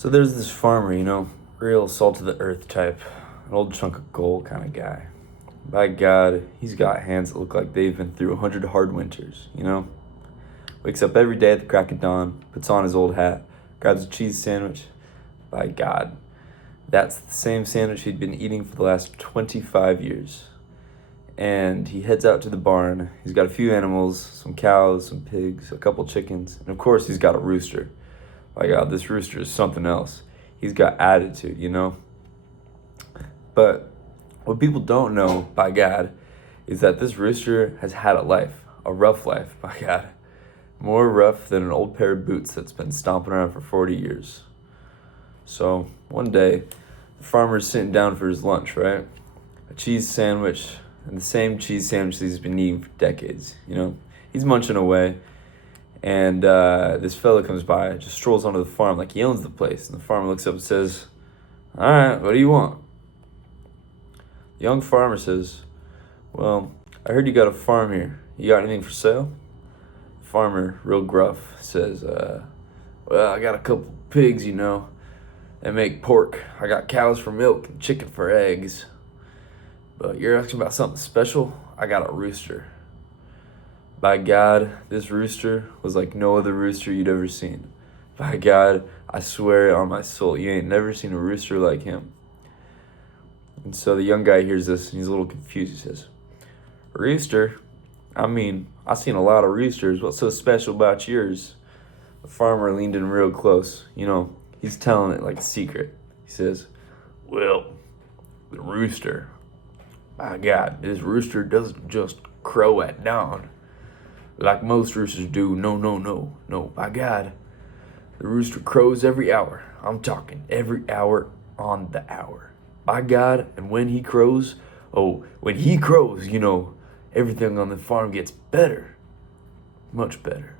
So there's this farmer, real salt of the earth type, an old chunk of gold kind of guy. By God, he's got hands that look like they've been through 100 hard winters. Wakes up every day at the crack of dawn, puts on his old hat, grabs a cheese sandwich. By God, that's the same sandwich he'd been eating for the last 25 years. And he heads out to the barn. He's got a few animals, some cows, some pigs, a couple chickens, and of course he's got a rooster. My God, this rooster is something else. He's got attitude. But what people don't know, by God, is that this rooster has had a rough life, by God. More rough than an old pair of boots that's been stomping around for 40 years. So one day, the farmer's sitting down for his lunch, right? A cheese sandwich, and the same cheese sandwich that he's been eating for decades. He's munching away. And this fella comes by, just strolls onto the farm like he owns the place. And the farmer looks up and says, "All right, what do you want?" The young farmer says, "Well, I heard you got a farm here. You got anything for sale?" The farmer, real gruff, says, "Well, I got a couple pigs, that make pork. I got cows for milk and chicken for eggs. But you're asking about something special? I got a rooster." By God, this rooster was like no other rooster you'd ever seen. By God, I swear it on my soul, you ain't never seen a rooster like him. And so the young guy hears this and he's a little confused. He says, "Rooster? I seen a lot of roosters. What's so special about yours?" The farmer leaned in real close. He's telling it like a secret. He says, "Well, the rooster. My God, this rooster doesn't just crow at dawn like most roosters do. No. By God, the rooster crows every hour. I'm talking every hour on the hour. By God, and when he crows, everything on the farm gets better. Much better.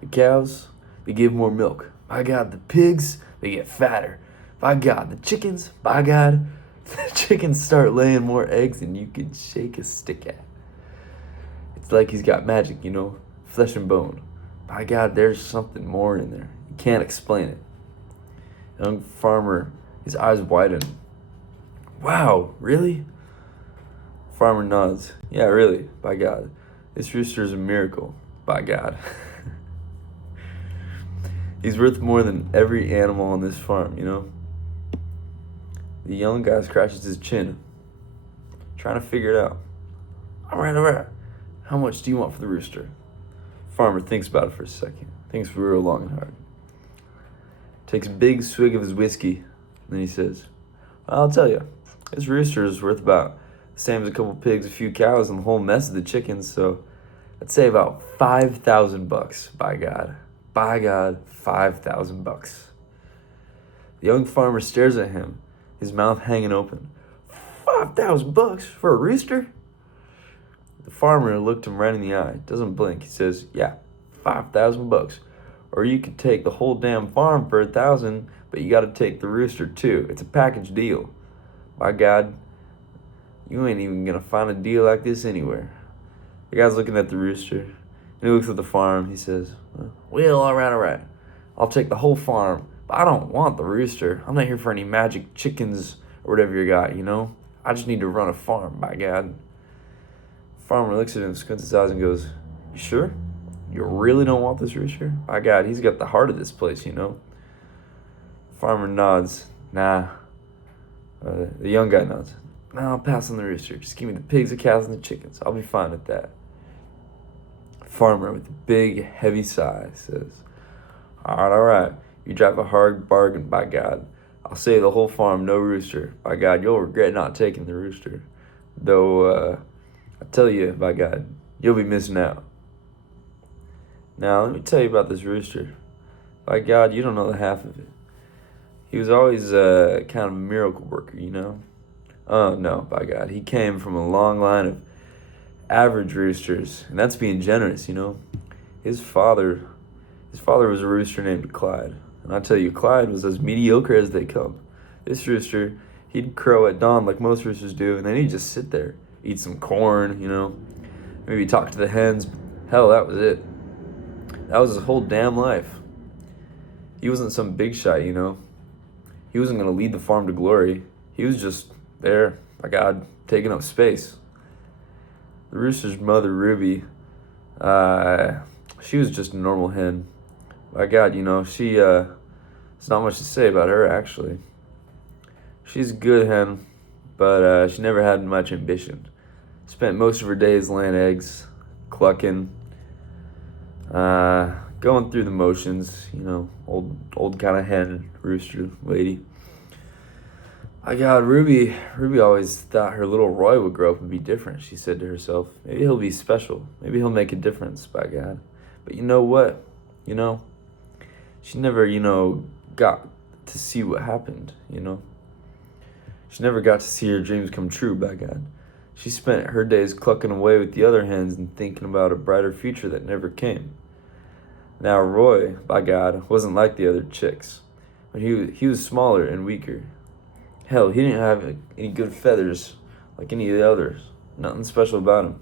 The cows, they give more milk. By God, the pigs, they get fatter. By God, the chickens, by God, the chickens start laying more eggs than you could shake a stick at. It's like he's got magic, flesh and bone. By God, there's something more in there. You can't explain it." Young farmer, his eyes widen. "Wow, really?" Farmer nods. "Yeah, really, by God. This rooster is a miracle, by God." He's worth more than every animal on this farm. The young guy scratches his chin, trying to figure it out. All right. How much do you want for the rooster?" Farmer thinks about it for a second. Thinks real long and hard. Takes a big swig of his whiskey. And then he says, "Well, I'll tell you. This rooster is worth about the same as a couple pigs, a few cows, and the whole mess of the chickens. So I'd say about $5,000, by God. By God, $5,000. The young farmer stares at him, his mouth hanging open. $5,000 for a rooster? The farmer looked him right in the eye, doesn't blink. He says, "Yeah, $5,000. Or you could take the whole damn farm for $1,000, but you gotta take the rooster too. It's a package deal. By God, you ain't even gonna find a deal like this anywhere." The guy's looking at the rooster, and he looks at the farm. He says, "Well, all right. I'll take the whole farm, but I don't want the rooster. I'm not here for any magic chickens or whatever you got, I just need to run a farm, by God." Farmer looks at him, squints his eyes, and goes, "You sure? You really don't want this rooster? By God, he's got the heart of this place, Farmer nods. "Nah." The young guy nods. "Nah, I'll pass on the rooster. Just give me the pigs, the cows, and the chickens. I'll be fine with that." Farmer, with a big, heavy sigh, says, All right. You drive a hard bargain, by God. I'll say the whole farm, no rooster. By God, you'll regret not taking the rooster. Though, I tell you, by God, you'll be missing out. Now, let me tell you about this rooster. By God, you don't know the half of it. He was always kind of a miracle worker, Oh, no, by God. He came from a long line of average roosters, and that's being generous, His father was a rooster named Clyde. And I tell you, Clyde was as mediocre as they come. This rooster, he'd crow at dawn like most roosters do, and then he'd just sit there, eat some corn, maybe talk to the hens. Hell, that was it. That was his whole damn life. He wasn't some big shot, He wasn't going to lead the farm to glory. He was just there, by God, taking up space. The rooster's mother, Ruby, she was just a normal hen. By God, she, there's not much to say about her, actually. She's a good hen, but she never had much ambition. Spent most of her days laying eggs, clucking, going through the motions, old kind of hen, rooster lady. My God, Ruby always thought her little Roy would grow up and be different, she said to herself. Maybe he'll be special. Maybe he'll make a difference, by God. But you know what? She never, got to see what happened, She never got to see her dreams come true, by God. She spent her days clucking away with the other hens and thinking about a brighter future that never came. Now Roy, by God, wasn't like the other chicks, but he was smaller and weaker. Hell, he didn't have any good feathers like any of the others. Nothing special about him.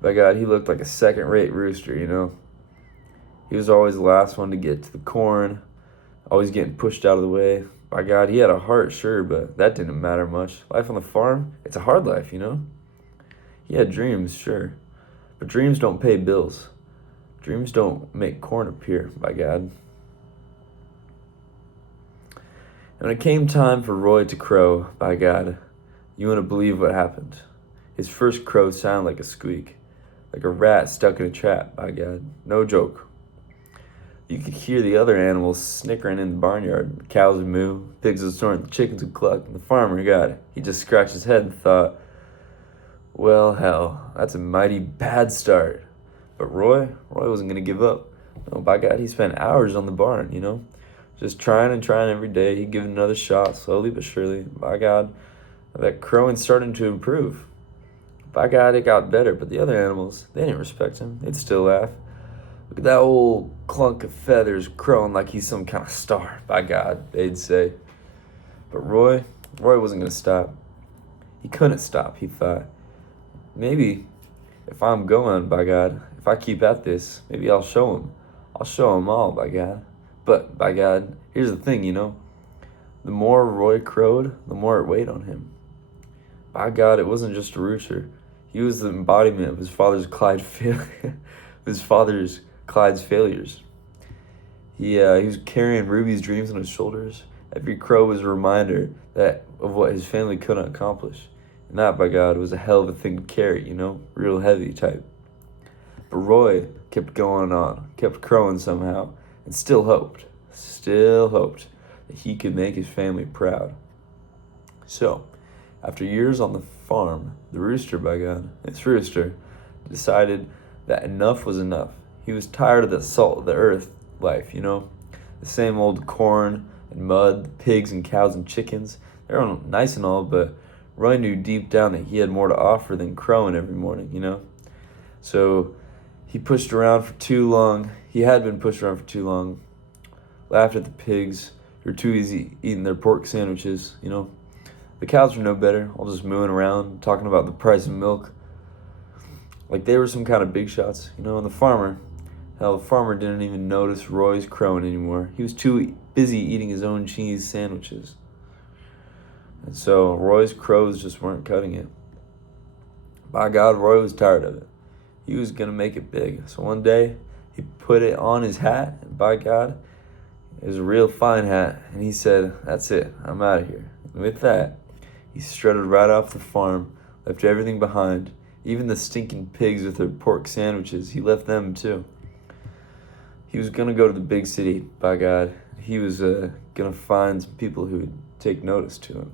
By God, he looked like a second-rate rooster, He was always the last one to get to the corn, always getting pushed out of the way. By God, he had a heart, sure, but that didn't matter much. Life on the farm, it's a hard life, He had dreams, sure, but dreams don't pay bills. Dreams don't make corn appear, by God. And when it came time for Roy to crow, by God, you wouldn't believe what happened. His first crow sounded like a squeak, like a rat stuck in a trap, by God. No joke. You could hear the other animals snickering in the barnyard. The cows would moo, pigs would snort, the chickens would cluck, and the farmer, God, he just scratched his head and thought, well, hell, that's a mighty bad start. But Roy wasn't going to give up. No, by God, he spent hours on the barn, Just trying and trying every day. He'd give it another shot, slowly but surely. By God, that crowing started to improve. By God, it got better, but the other animals, they didn't respect him. They'd still laugh. Look at that old clunk of feathers crowing like he's some kind of star. By God, they'd say. But Roy wasn't going to stop. He couldn't stop, he thought. Maybe if I'm going, by God, if I keep at this, maybe I'll show him. I'll show him all, by God. But, by God, here's the thing, The more Roy crowed, the more it weighed on him. By God, it wasn't just a rooster. He was the embodiment of his father's Clyde's failures. He was carrying Ruby's dreams on his shoulders. Every crow was a reminder of what his family couldn't accomplish. And that, by God, was a hell of a thing to carry, real heavy type. But Roy kept going on, kept crowing somehow, and still hoped that he could make his family proud. So, after years on the farm, the rooster, by God, this rooster, decided that enough was enough. He was tired of the salt of the earth life, the same old corn and mud, the pigs and cows and chickens. They're all nice and all, but Roy knew deep down that he had more to offer than crowing every morning, So he pushed around for too long. He had been pushed around for too long. Laughed at the pigs who were too easy eating their pork sandwiches, The cows were no better, all just mooing around, talking about the price of milk. Like they were some kind of big shots, and the farmer didn't even notice Roy's crowing anymore. He was too busy eating his own cheese sandwiches. And so Roy's crows just weren't cutting it. By God, Roy was tired of it. He was going to make it big. So one day, he put it on his hat, and by God, it was a real fine hat. And he said, that's it, I'm out of here. And with that, he strutted right off the farm, left everything behind. Even the stinking pigs with their pork sandwiches, he left them too. He was going to go to the big city, by God. He was going to find some people who would take notice to him.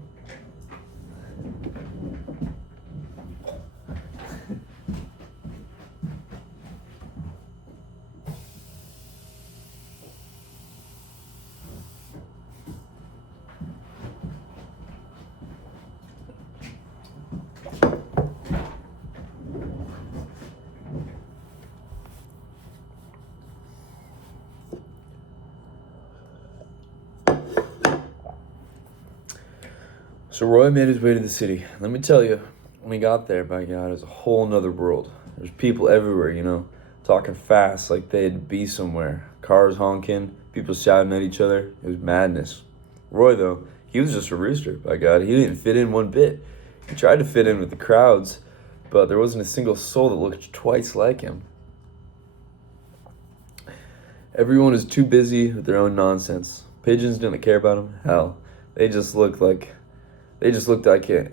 So Roy made his way to the city. Let me tell you, when he got there, by God, it was a whole nother world. There's people everywhere, talking fast like they'd be somewhere. Cars honking, people shouting at each other. It was madness. Roy, though, he was just a rooster, by God. He didn't fit in one bit. He tried to fit in with the crowds, but there wasn't a single soul that looked twice like him. Everyone was too busy with their own nonsense. Pigeons didn't care about him. Hell, they just looked at him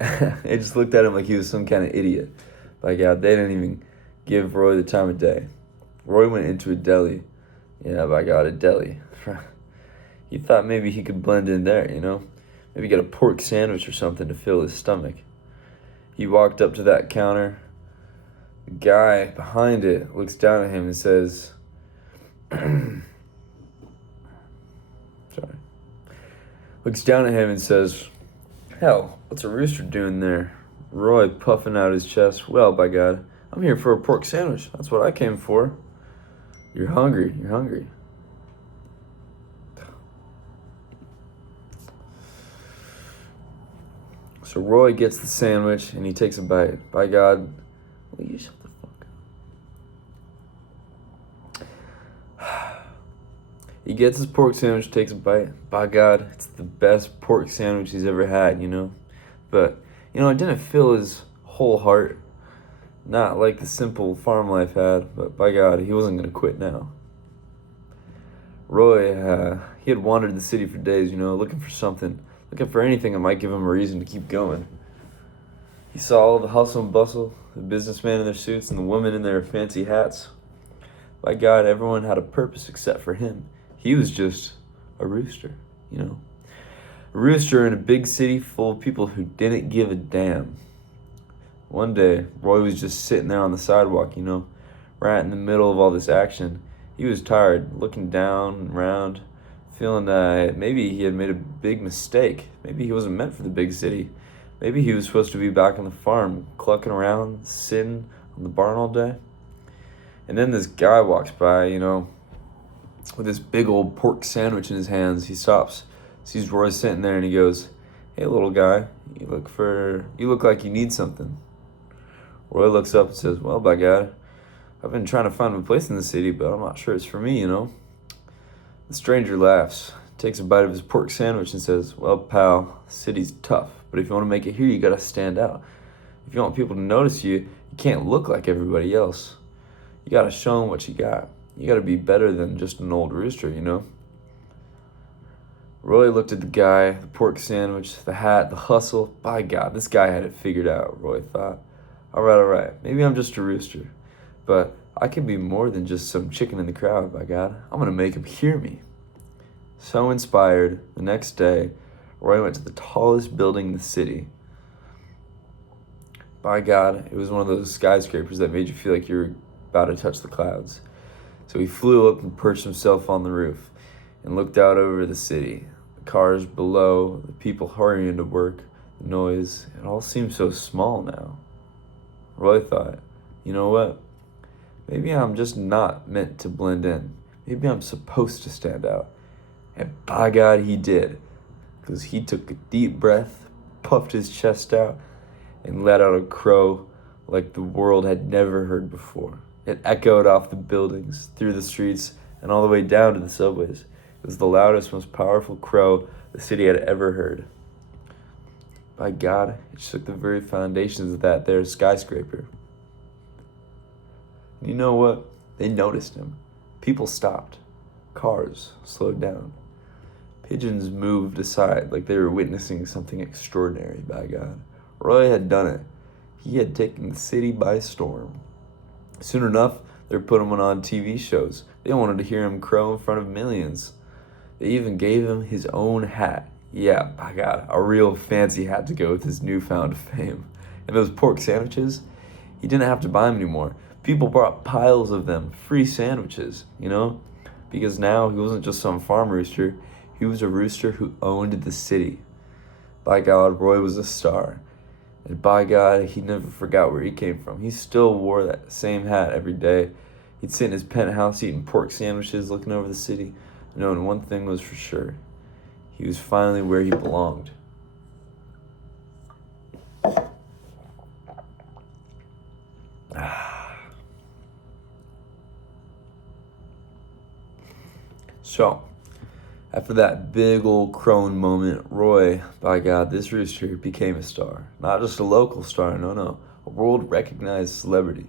like he was some kind of idiot. By God, they didn't even give Roy the time of day. Roy went into a deli. Yeah, by God, a deli. He thought maybe he could blend in there, Maybe get a pork sandwich or something to fill his stomach. He walked up to that counter. The guy behind it looks down at him and says, looks down at him and says, "Hell, what's a rooster doing there?" Roy puffing out his chest. "Well, by God, I'm here for a pork sandwich. That's what I came for." You're hungry. So Roy gets the sandwich and he takes a bite. By God, will you shut the fuck up? He gets his pork sandwich, takes a bite. By God, it's the best pork sandwich he's ever had, But, it didn't fill his whole heart. Not like the simple farm life had, but by God, he wasn't going to quit now. Roy, he had wandered the city for days, looking for something. Looking for anything that might give him a reason to keep going. He saw all the hustle and bustle, the businessmen in their suits and the women in their fancy hats. By God, everyone had a purpose except for him. He was just a rooster, A rooster in a big city full of people who didn't give a damn. One day, Roy was just sitting there on the sidewalk, right in the middle of all this action. He was tired, looking down and around, feeling that maybe he had made a big mistake. Maybe he wasn't meant for the big city. Maybe he was supposed to be back on the farm, clucking around, sitting on the barn all day. And then this guy walks by, with this big old pork sandwich in his hands. He stops, sees Roy sitting there, and he goes, "Hey, little guy, you look like you need something." Roy looks up and says, "Well, by God, I've been trying to find a place in the city, but I'm not sure it's for me, The stranger laughs, takes a bite of his pork sandwich and says, "Well, pal, the city's tough, but if you want to make it here, you gotta stand out. If you want people to notice you, you can't look like everybody else. You gotta show them what you got. You gotta be better than just an old rooster, Roy looked at the guy, the pork sandwich, the hat, the hustle. By God, this guy had it figured out, Roy thought. All right. Maybe I'm just a rooster, but I can be more than just some chicken in the crowd, by God. I'm going to make him hear me." So inspired, the next day, Roy went to the tallest building in the city. By God, it was one of those skyscrapers that made you feel like you were about to touch the clouds. So he flew up and perched himself on the roof and looked out over the city. The cars below, the people hurrying to work, the noise, it all seemed so small now. Roy thought, you know what? Maybe I'm just not meant to blend in. Maybe I'm supposed to stand out. And by God, he did. Because he took a deep breath, puffed his chest out, and let out a crow like the world had never heard before. It echoed off the buildings, through the streets, and all the way down to the subways. It was the loudest, most powerful crow the city had ever heard. By God, it shook the very foundations of that there skyscraper. And you know what? They noticed him. People stopped. Cars slowed down. Pigeons moved aside like they were witnessing something extraordinary, by God. Roy had done it. He had taken the city by storm. Soon enough, they were putting him on TV shows. They wanted to hear him crow in front of millions. They even gave him his own hat. Yeah, by God, a real fancy hat to go with his newfound fame. And those pork sandwiches, he didn't have to buy them anymore. People brought piles of them, free sandwiches, Because now he wasn't just some farm rooster. He was a rooster who owned the city. By God, Roy was a star. And by God, he never forgot where he came from. He still wore that same hat every day. He'd sit in his penthouse eating pork sandwiches, looking over the city, knowing one thing was for sure. He was finally where he belonged. So, after that big old crowing moment, Roy, by God, this rooster became a star. Not just a local star, no. A world recognized celebrity.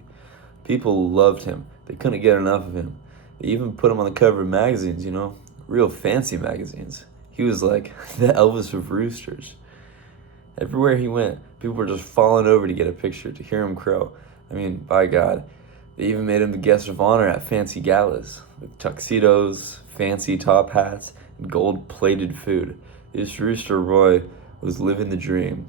People loved him. They couldn't get enough of him. They even put him on the cover of magazines, real fancy magazines. He was like the Elvis of roosters. Everywhere he went, people were just falling over to get a picture, to hear him crow. I mean, by God, they even made him the guest of honor at fancy galas, with tuxedos, fancy top hats, and gold-plated food. This rooster Roy was living the dream.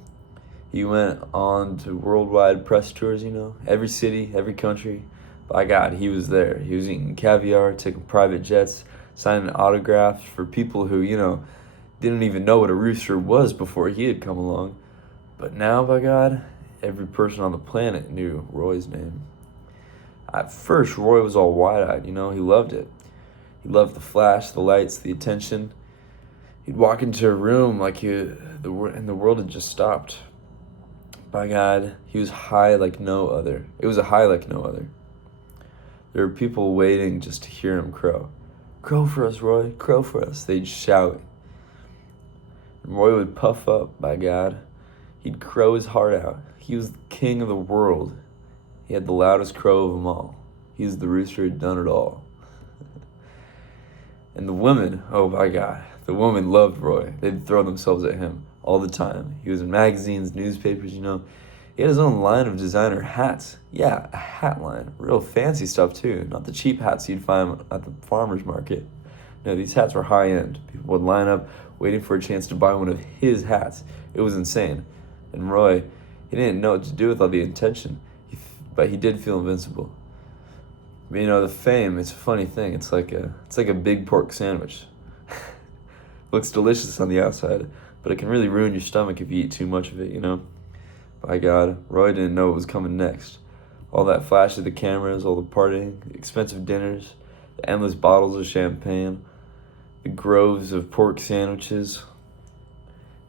He went on to worldwide press tours, every city, every country. By God, he was there. He was eating caviar, taking private jets, signing autographs for people who, didn't even know what a rooster was before he had come along. But now, by God, every person on the planet knew Roy's name. At first, Roy was all wide-eyed, he loved it. He loved the flash, the lights, the attention. He'd walk into a room like the world had just stopped. By God, he was high like no other. It was a high like no other. There were people waiting just to hear him crow. Crow for us, Roy, crow for us, they'd shout. And Roy would puff up, by God. He'd crow his heart out. He was the king of the world. He had the loudest crow of them all. He was the rooster who'd done it all. And the women, oh my God, the women loved Roy. They'd throw themselves at him all the time. He was in magazines, newspapers, He had his own line of designer hats. Yeah, a hat line. Real fancy stuff too. Not the cheap hats you'd find at the farmer's market. No, these hats were high end. People would line up waiting for a chance to buy one of his hats. It was insane. And Roy, he didn't know what to do with all the attention, but he did feel invincible. But, the fame, it's a funny thing. It's like a big pork sandwich. Looks delicious on the outside, but it can really ruin your stomach if you eat too much of it, By God, Roy didn't know what was coming next. All that flash of the cameras, all the partying, the expensive dinners, the endless bottles of champagne, the groves of pork sandwiches.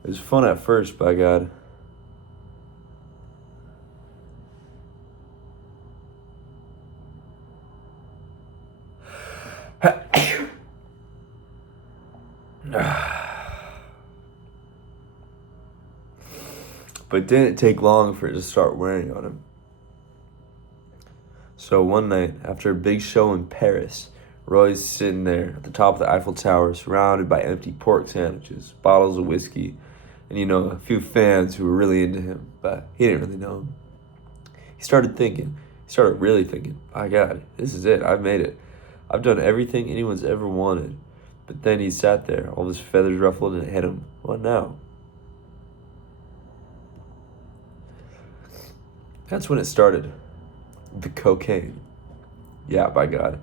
It was fun at first, by God. But it didn't take long for it to start wearing on him. So one night, after a big show in Paris, Roy's sitting there at the top of the Eiffel Tower, surrounded by empty pork sandwiches, bottles of whiskey, and a few fans who were really into him, but he didn't really know him. He started really thinking, by God, this is it, I've made it. I've done everything anyone's ever wanted. But then he sat there, all his feathers ruffled, and it hit him. What now? That's when it started. The cocaine. Yeah, by God.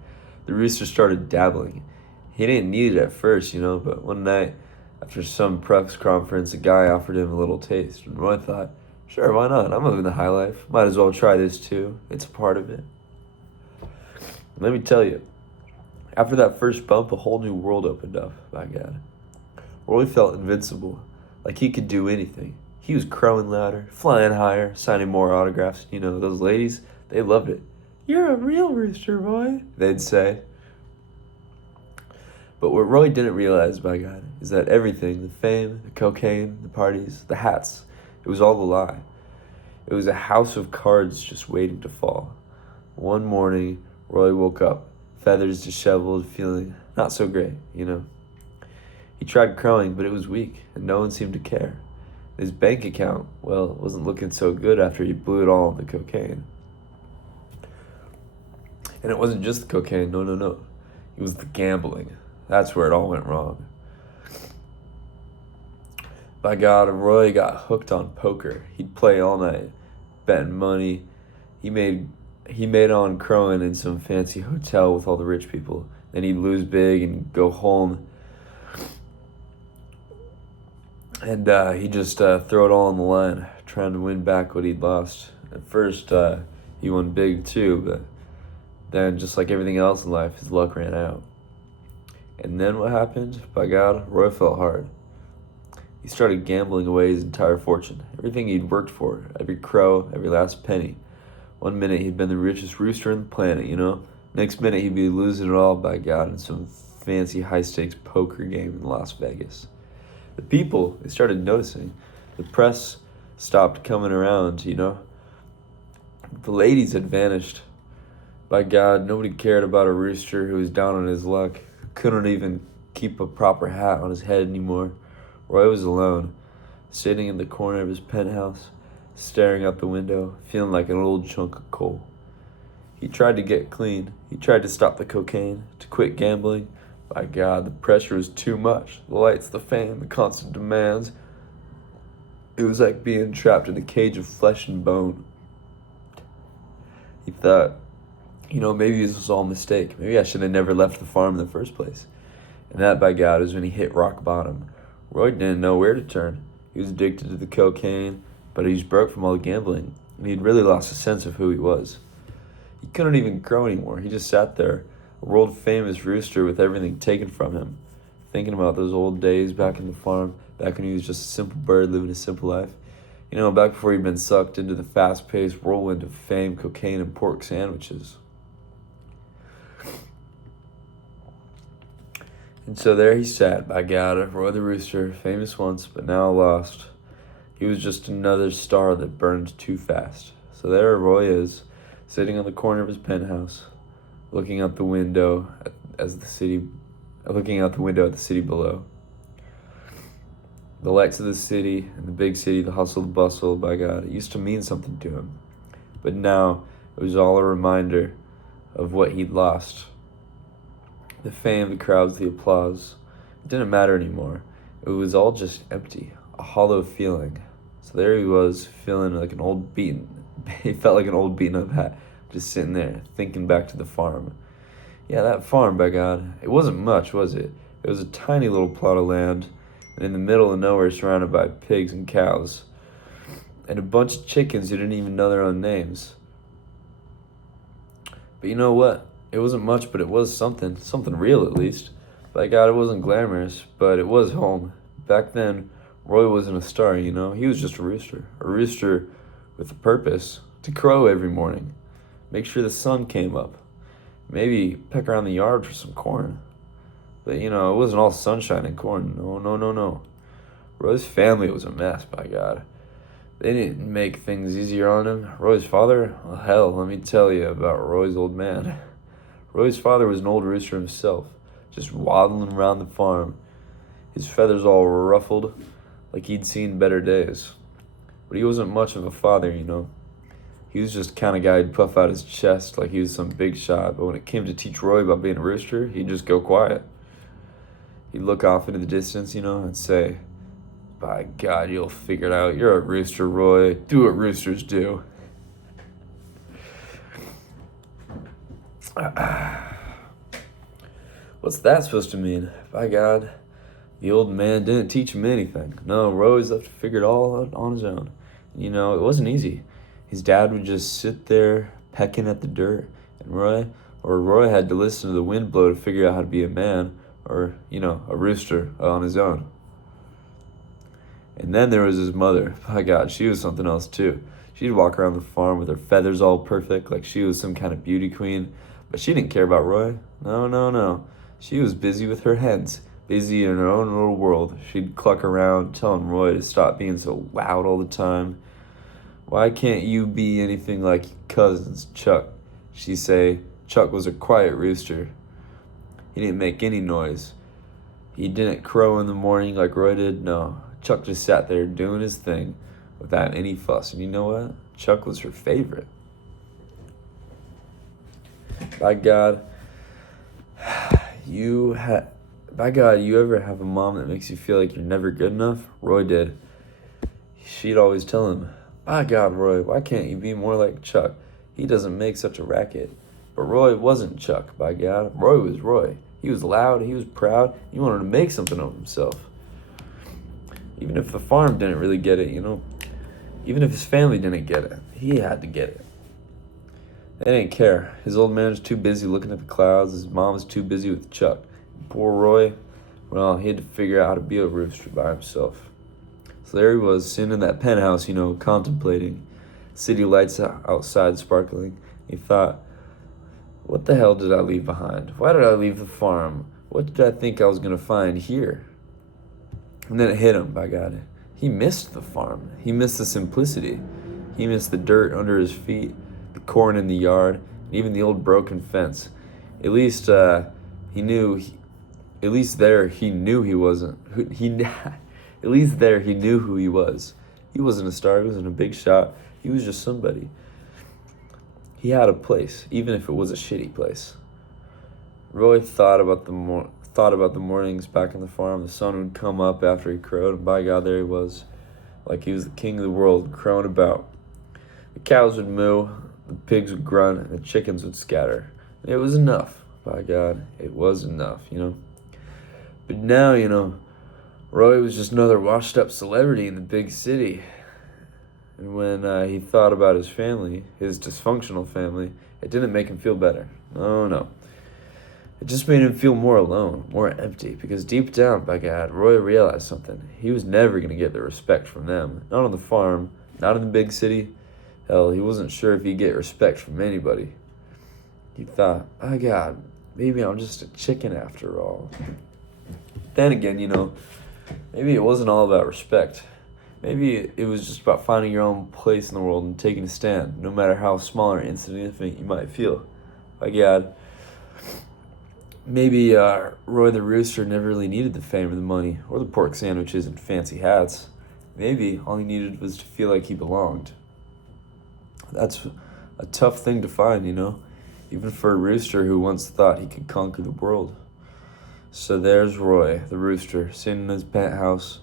The rooster started dabbling. He didn't need it at first, but one night, after some press conference, a guy offered him a little taste. And Roy thought, sure, why not? I'm living the high life. Might as well try this too. It's a part of it. Let me tell you, after that first bump, a whole new world opened up, by God. Roy felt invincible, like he could do anything. He was crowing louder, flying higher, signing more autographs. Those ladies, they loved it. You're a real rooster, Roy, they'd say. But what Roy didn't realize, by God, is that everything, the fame, the cocaine, the parties, the hats, it was all a lie. It was a house of cards just waiting to fall. One morning, Roy woke up, feathers disheveled, feeling not so great, He tried crowing, but it was weak, and no one seemed to care. His bank account, well, wasn't looking so good after he blew it all on the cocaine. And it wasn't just the cocaine, no. It was the gambling. That's where it all went wrong. By God, Roy got hooked on poker. He'd play all night, betting money. He made on crowing in some fancy hotel with all the rich people. Then he'd lose big and go home. And he'd just throw it all on the line, trying to win back what he'd lost. At first, he won big too, but then, just like everything else in life, his luck ran out. And then what happened? By God, Roy felt hard. He started gambling away his entire fortune, everything he'd worked for, every crow, every last penny. One minute he'd been the richest rooster on the planet, Next minute, he'd be losing it all, by God, in some fancy high-stakes poker game in Las Vegas. The people, they started noticing. The press stopped coming around, The ladies had vanished. By God, nobody cared about a rooster who was down on his luck, who couldn't even keep a proper hat on his head anymore. Roy was alone, sitting in the corner of his penthouse, staring out the window, feeling like an old chunk of coal. He tried to get clean. He tried to stop the cocaine, to quit gambling. By God, the pressure was too much. The lights, the fame, the constant demands. It was like being trapped in a cage of flesh and bone. He thought, maybe this was all a mistake. Maybe I should have never left the farm in the first place. And that, by God, was when he hit rock bottom. Roy didn't know where to turn. He was addicted to the cocaine, but he was broke from all the gambling, and he'd really lost a sense of who he was. He couldn't even grow anymore. He just sat there, a world-famous rooster with everything taken from him, thinking about those old days back in the farm, back when he was just a simple bird living a simple life. Back before he'd been sucked into the fast-paced whirlwind of fame, cocaine, and pork sandwiches. And so there he sat, by God, Roy the Rooster, famous once, but now lost. He was just another star that burned too fast. So there Roy is, sitting on the corner of his penthouse, looking out the window at the city below. The lights of the city, and the big city, the hustle, the bustle, by God, it used to mean something to him. But now, it was all a reminder of what he'd lost. The fame, the crowds, the applause, it didn't matter anymore. It was all just empty, a hollow feeling. So there he was, feeling like he felt like an old beaten up hat, just sitting there, thinking back to the farm. Yeah, that farm, by God, it wasn't much, was it? It was a tiny little plot of land, and in the middle of nowhere, surrounded by pigs and cows, and a bunch of chickens who didn't even know their own names. But you know what? It wasn't much, but it was something real at least. By God, it wasn't glamorous, but it was home. Back then, Roy wasn't a star, He was just a rooster with a purpose, to crow every morning, make sure the sun came up, maybe peck around the yard for some corn. But, it wasn't all sunshine and corn. No. Roy's family was a mess, by God. They didn't make things easier on him. Roy's father? Well, hell, let me tell you about Roy's old man. Roy's father was an old rooster himself, just waddling around the farm, his feathers all ruffled, like he'd seen better days. But he wasn't much of a father, He was just the kind of guy who'd puff out his chest like he was some big shot, but when it came to teach Roy about being a rooster, he'd just go quiet. He'd look off into the distance, and say, "By God, you'll figure it out. You're a rooster, Roy. Do what roosters do." What's that supposed to mean? By God, the old man didn't teach him anything. No, Roy was left to figure it all out on his own. It wasn't easy. His dad would just sit there pecking at the dirt, and Roy had to listen to the wind blow to figure out how to be a man, or, a rooster on his own. And then there was his mother. By God, she was something else too. She'd walk around the farm with her feathers all perfect, like she was some kind of beauty queen. But she didn't care about Roy. No. She was busy with her hens, busy in her own little world. She'd cluck around, telling Roy to stop being so loud all the time. "Why can't you be anything like your cousins, Chuck?" she'd say. Chuck was a quiet rooster. He didn't make any noise. He didn't crow in the morning like Roy did. No, Chuck just sat there doing his thing without any fuss. And you know what? Chuck was her favorite. By God, you ever have a mom that makes you feel like you're never good enough? Roy did. She'd always tell him, "By God, Roy, why can't you be more like Chuck? He doesn't make such a racket." But Roy wasn't Chuck, by God. Roy was Roy. He was loud, he was proud, he wanted to make something of himself. Even if the farm didn't really get it, even if his family didn't get it, he had to get it. They didn't care. His old man was too busy looking at the clouds, his mom was too busy with Chuck. Poor Roy, well, he had to figure out how to be a rooster by himself. So there he was, sitting in that penthouse, contemplating, city lights outside sparkling. He thought, What the hell did I leave behind? Why did I leave the farm? What did I think I was going to find here? And then it hit him, by God. He missed the farm. He missed the simplicity. He missed the dirt under his feet, the corn in the yard, and even the old broken fence. At least he knew. At least there he knew he wasn't. At least there he knew who he was. He wasn't a star. He wasn't a big shot. He was just somebody. He had a place, even if it was a shitty place. Roy thought about the mornings back on the farm. The sun would come up after he crowed, and by God, there he was, like he was the king of the world, crowing about. The cows would moo, the pigs would grunt, and the chickens would scatter. It was enough, by God, it was enough, But now, Roy was just another washed-up celebrity in the big city. And when he thought about his family, his dysfunctional family, it didn't make him feel better. Oh, no. It just made him feel more alone, more empty, because deep down, by God, Roy realized something. He was never going to get the respect from them. Not on the farm, not in the big city. Hell, he wasn't sure if he'd get respect from anybody. He thought, by God, maybe I'm just a chicken after all. Then again, maybe it wasn't all about respect. Maybe it was just about finding your own place in the world and taking a stand, no matter how small or insignificant you might feel. By God, maybe Roy the Rooster never really needed the fame or the money or the pork sandwiches and fancy hats. Maybe all he needed was to feel like he belonged. That's a tough thing to find, even for a rooster who once thought he could conquer the world. So there's Roy, the rooster, sitting in his penthouse,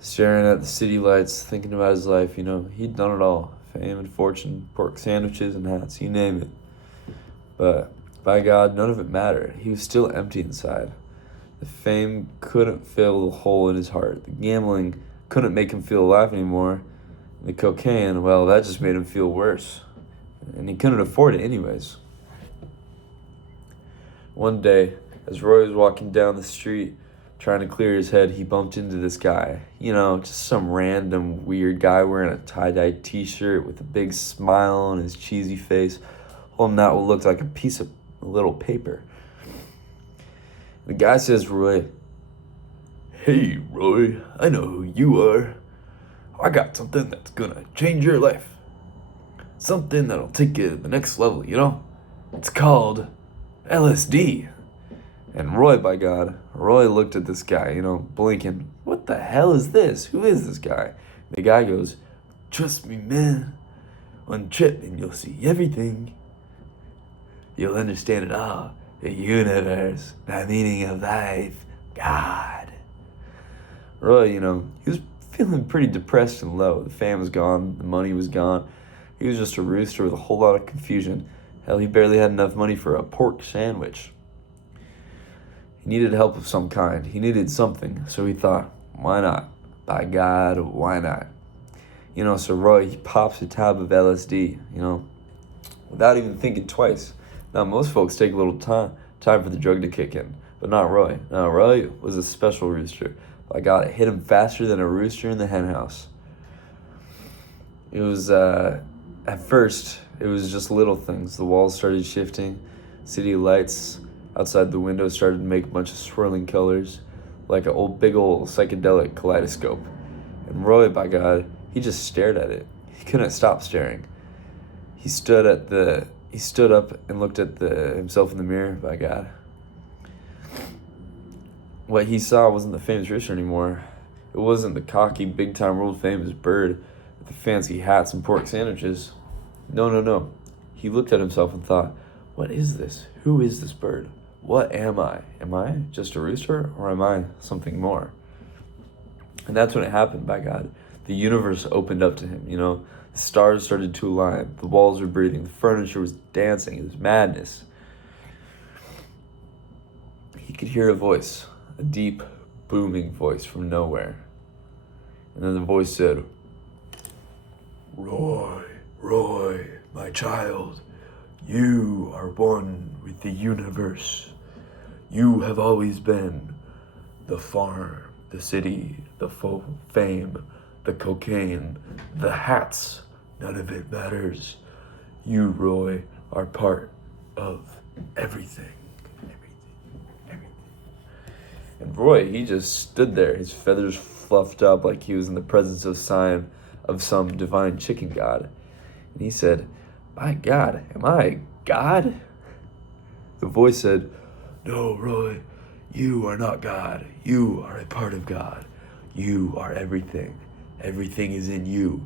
staring at the city lights, thinking about his life. He'd done it all. Fame and fortune, pork sandwiches and hats, you name it. But by God, none of it mattered. He was still empty inside. The fame couldn't fill the hole in his heart. The gambling couldn't make him feel alive anymore. The cocaine, well, that just made him feel worse. And he couldn't afford it anyways. One day, as Roy was walking down the street, trying to clear his head, he bumped into this guy. Just some random weird guy wearing a tie-dye t-shirt with a big smile on his cheesy face, holding out what looked like a piece of little paper. The guy says, Roy, "Hey, Roy, I know who you are. I got something that's gonna change your life. Something that'll take you to the next level, It's called LSD. And Roy, by God, Roy looked at this guy, blinking. What the hell is this? Who is this guy? The guy goes, "Trust me, man. One trip and you'll see everything. You'll understand it all. The universe, the meaning of life, God." Roy, he was feeling pretty depressed and low. The fame was gone. The money was gone. He was just a rooster with a whole lot of confusion. Hell, he barely had enough money for a pork sandwich. He needed help of some kind. He needed something. So he thought, why not? By God, why not? So Roy, he pops a tab of LSD, without even thinking twice. Now, most folks take a little time for the drug to kick in, but not Roy. No, Roy was a special rooster. By God, it hit him faster than a rooster in the henhouse. It was, at first, it was just little things. The walls started shifting. City lights outside the window started to make a bunch of swirling colors, like a big old psychedelic kaleidoscope. And Roy, by God, he just stared at it. He couldn't stop staring. He stood up and looked at himself in the mirror, by God. What he saw wasn't the famous rooster anymore. It wasn't the cocky, big-time, world-famous bird with the fancy hats and pork sandwiches. No. He looked at himself and thought, what is this? Who is this bird? What am I? Am I just a rooster, or am I something more? And that's when it happened, by God. The universe opened up to him, The stars started to align. The walls were breathing. The furniture was dancing. It was madness. He could hear a voice, a deep, booming voice from nowhere. And then the voice said, Roy, my child, you are one with the universe. You have always been the farm, the city, the fame, the cocaine, the hats. None of it matters. You, Roy, are part of everything. Everything. And Roy, he just stood there, his feathers fluffed up like he was in the presence of some divine chicken god. And he said, "My God, am I God?" The voice said, "No, Roy, you are not God. You are a part of God. You are everything. Everything is in you.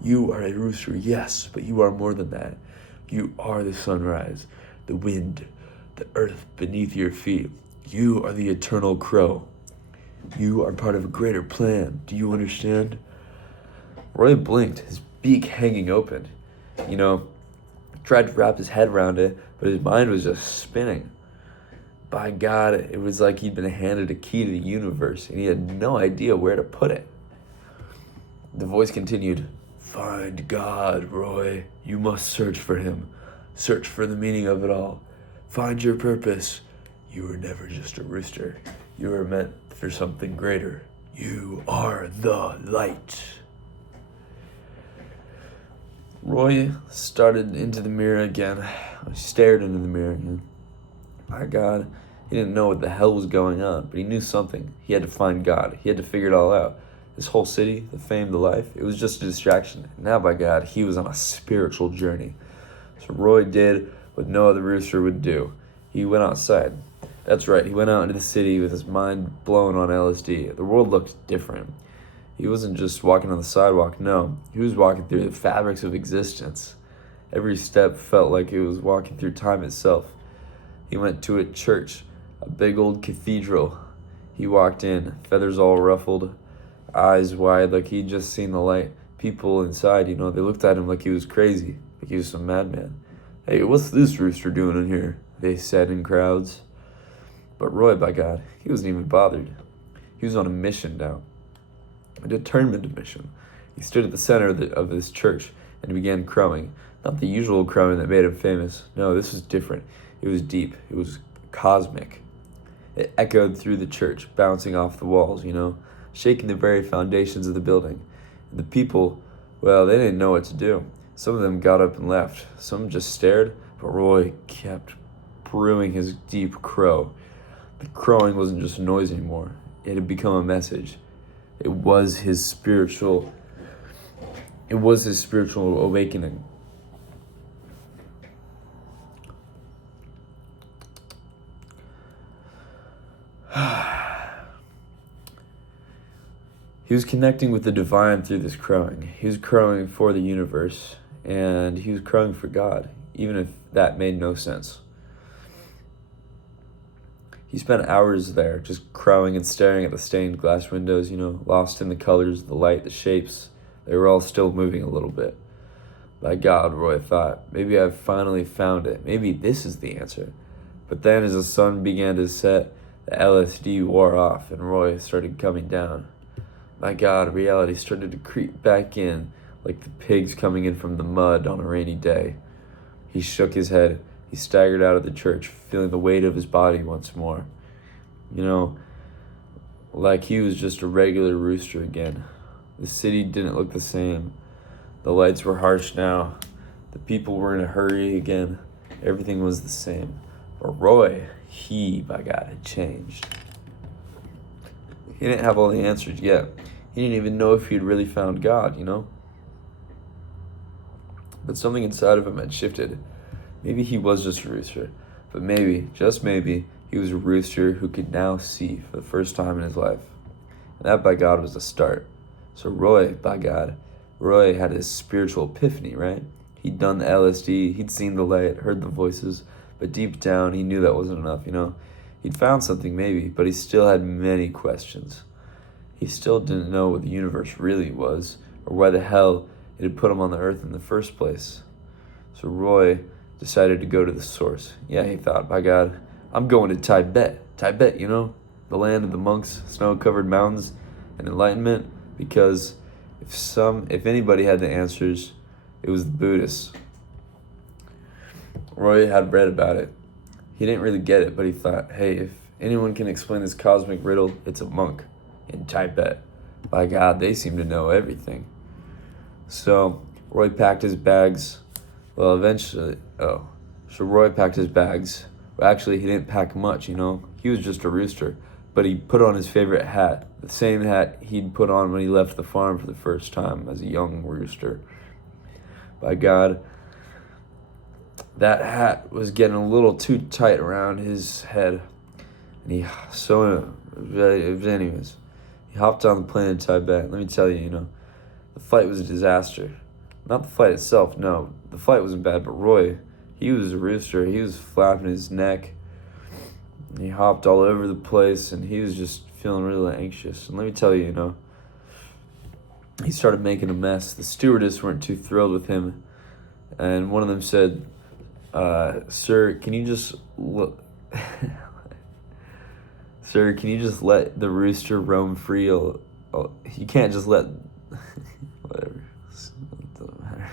You are a rooster, yes, but you are more than that. You are the sunrise, the wind, the earth beneath your feet. You are the eternal crow. You are part of a greater plan. Do you understand?" Roy blinked, his beak hanging open. Tried to wrap his head around it, but his mind was just spinning. By God, it was like he'd been handed a key to the universe, and he had no idea where to put it. The voice continued, "Find God, Roy. You must search for him. Search for the meaning of it all. Find your purpose. You were never just a rooster. You were meant for something greater. You are the light." Roy started into the mirror again. He stared into the mirror again. My God, he didn't know what the hell was going on, but he knew something. He had to find God. He had to figure it all out. This whole city, the fame, the life, it was just a distraction. Now, by God, he was on a spiritual journey. So Roy did what no other rooster would do. He went outside. That's right, he went out into the city with his mind blown on LSD. The world looked different. He wasn't just walking on the sidewalk, no. He was walking through the fabrics of existence. Every step felt like it was walking through time itself. He went to a church, a big old cathedral. He walked in, feathers all ruffled, eyes wide like he'd just seen the light. People inside, they looked at him like he was crazy, like he was some madman. "Hey, what's this rooster doing in here?" they said in crowds. But Roy, by God, he wasn't even bothered. He was on a mission now. A determined mission. He stood at the center of this church and began crowing. Not the usual crowing that made him famous. No, this was different. It was deep. It was cosmic. It echoed through the church, bouncing off the walls, shaking the very foundations of the building. And the people, well, they didn't know what to do. Some of them got up and left. Some just stared, but Roy kept brewing his deep crow. The crowing wasn't just a noise anymore. It had become a message. It was his spiritual awakening. He was connecting with the divine through this crowing. He was crowing for the universe, and he was crowing for God, even if that made no sense. He spent hours there, just crowing and staring at the stained glass windows, lost in the colors, the light, the shapes. They were all still moving a little bit. By God, Roy thought, maybe I've finally found it. Maybe this is the answer. But then as the sun began to set, the LSD wore off and Roy started coming down. My God, reality started to creep back in like the pigs coming in from the mud on a rainy day. He shook his head. He staggered out of the church, feeling the weight of his body once more. Like he was just a regular rooster again. The city didn't look the same. The lights were harsh now. The people were in a hurry again. Everything was the same. But Roy, he, by God, had changed. He didn't have all the answers yet. He didn't even know if he'd really found God, But something inside of him had shifted. Maybe he was just a rooster, but maybe, just maybe, he was a rooster who could now see for the first time in his life. And that, by God, was the start. So Roy, by God, Roy had his spiritual epiphany, right? He'd done the LSD, he'd seen the light, heard the voices, but deep down, he knew that wasn't enough, He'd found something maybe, but he still had many questions. He still didn't know what the universe really was, or why the hell it had put him on the earth in the first place. So Roy decided to go to the source. Yeah, he thought, by God, I'm going to Tibet. Tibet, the land of the monks, snow-covered mountains, and enlightenment, because if anybody had the answers, it was the Buddhists. Roy had read about it. He didn't really get it, but he thought, hey, if anyone can explain this cosmic riddle, it's a monk in Tibet. By God, they seem to know everything. So Roy packed his bags. Well, eventually, So Roy packed his bags. Well, actually, he didn't pack much, He was just a rooster. But he put on his favorite hat, the same hat he'd put on when he left the farm for the first time as a young rooster. By God, that hat was getting a little too tight around his head. And anyways, he hopped on the plane in Tibet. Let me tell you, the flight was a disaster. Not the flight itself, no. The flight wasn't bad, but Roy, he was a rooster. He was flapping his neck. He hopped all over the place, and he was just feeling really anxious. And let me tell you, he started making a mess. The stewardess weren't too thrilled with him. And one of them said, Sir, can you just Sir, can you just let the rooster roam free? You can't just let... Whatever. It doesn't matter.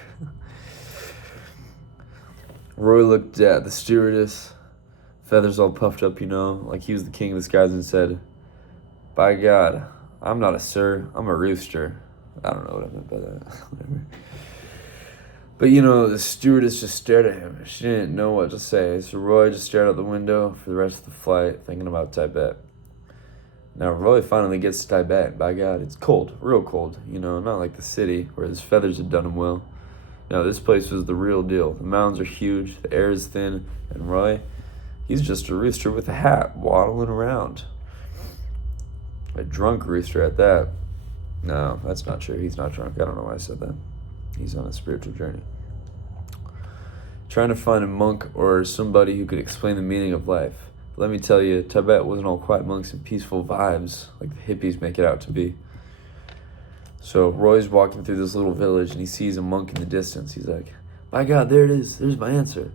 Roy looked at the stewardess, feathers all puffed up, like he was the king of the skies, and said, by God, I'm not a sir, I'm a rooster. I don't know what I meant by that. Whatever. But the stewardess just stared at him. She didn't know what to say, so Roy just stared out the window for the rest of the flight, thinking about Tibet. Now Roy finally gets to Tibet, and by God, it's cold, real cold, not like the city where his feathers had done him well. No, this place was the real deal. The mountains are huge, the air is thin, and Roy, he's just a rooster with a hat, waddling around. A drunk rooster at that. No, that's not true. He's not drunk. I don't know why I said that. He's on a spiritual journey. Trying to find a monk or somebody who could explain the meaning of life. But let me tell you, Tibet wasn't all quiet monks and peaceful vibes like the hippies make it out to be. So Roy's walking through this little village, and he sees a monk in the distance. He's like, by God, there it is. There's my answer.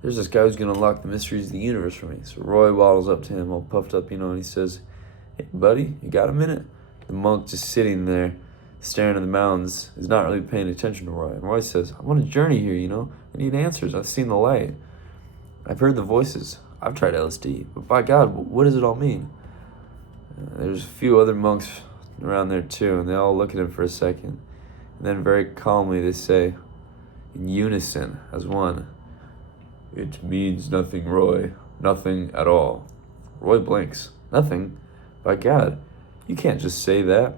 There's this guy who's going to unlock the mysteries of the universe for me. So Roy waddles up to him, all puffed up, and he says, hey, buddy, you got a minute? The monk just sitting there, staring at the mountains, is not really paying attention to Roy. And Roy says, I'm on a journey here, I need answers. I've seen the light. I've heard the voices. I've tried LSD. But by God, what does it all mean? There's a few other monks around there too, and they all look at him for a second. And then very calmly they say, in unison, as one, it means nothing, Roy. Nothing at all. Roy blinks. Nothing? By God, you can't just say that.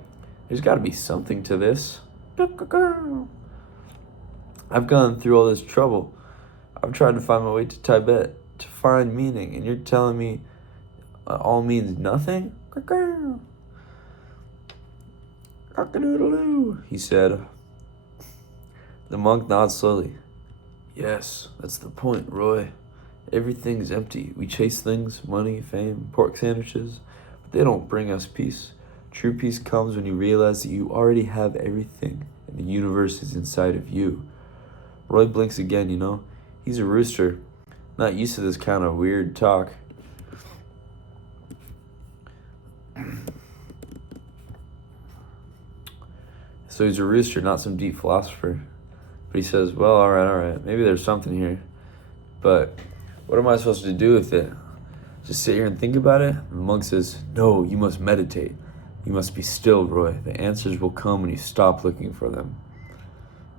There's got to be something to this. I've gone through all this trouble. I've tried to find my way to Tibet, to find meaning, and you're telling me all means nothing? Cock-a-doodle-doo, he said. The monk nods slowly. Yes, that's the point, Roy. Everything's empty. We chase things, money, fame, pork sandwiches, but they don't bring us peace. True peace comes when you realize that you already have everything, and the universe is inside of you. Roy blinks again, He's a rooster, not used to this kind of weird talk. So he's a rooster, not some deep philosopher. But he says, well, all right, maybe there's something here. But what am I supposed to do with it? Just sit here and think about it? And the monk says, no, you must meditate. You must be still, Roy. The answers will come when you stop looking for them.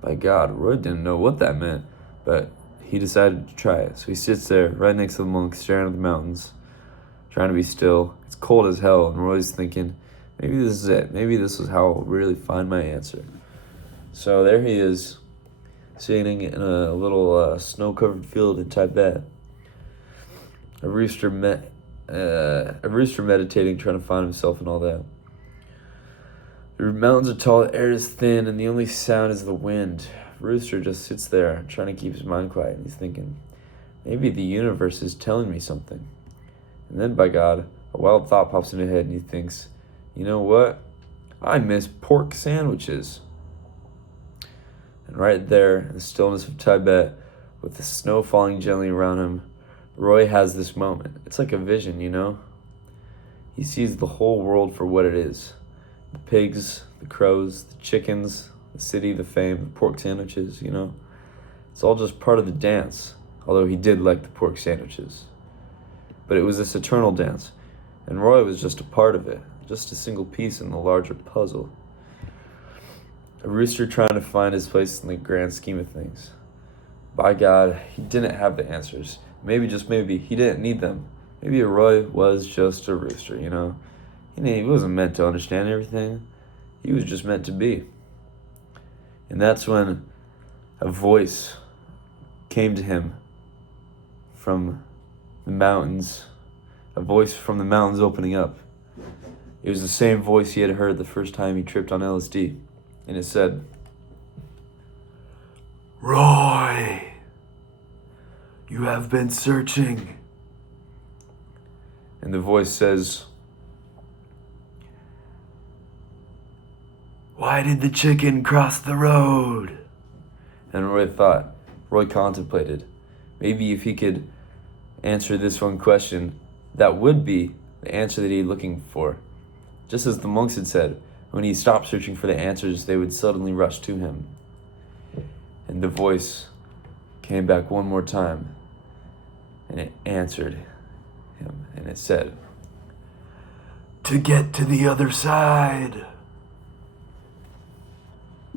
By God, Roy didn't know what that meant, but he decided to try it. So he sits there right next to the monk, staring at the mountains, trying to be still. It's cold as hell, and Roy's thinking, maybe this is it. Maybe this is how I'll really find my answer. So there he is, sitting in a little snow-covered field in Tibet. A rooster meditating, trying to find himself and all that. The mountains are tall, the air is thin, and the only sound is the wind. Rooster just sits there, trying to keep his mind quiet, and he's thinking, maybe the universe is telling me something. And then, by God, a wild thought pops into his head, and he thinks, you know what? I miss pork sandwiches. And right there, in the stillness of Tibet, with the snow falling gently around him, Roy has this moment. It's like a vision, He sees the whole world for what it is. The pigs, the crows, the chickens, the city, the fame, the pork sandwiches, It's all just part of the dance, although he did like the pork sandwiches. But it was this eternal dance, and Roy was just a part of it, just a single piece in the larger puzzle. A rooster trying to find his place in the grand scheme of things. by God, he didn't have the answers. Maybe, just maybe, he didn't need them. Maybe Roy was just a rooster, you know? He wasn't meant to understand everything. He was just meant to be. And that's when a voice came to him from the mountains, a voice from the mountains opening up. It was the same voice he had heard the first time he tripped on LSD. And it said, "Roy, you have been searching." And the voice says, "Why did the chicken cross the road?" And Roy contemplated, maybe if he could answer this one question, that would be the answer that he's looking for. Just as the monks had said, when he stopped searching for the answers, they would suddenly rush to him. And the voice came back one more time, and it answered him, and it said, "To get to the other side,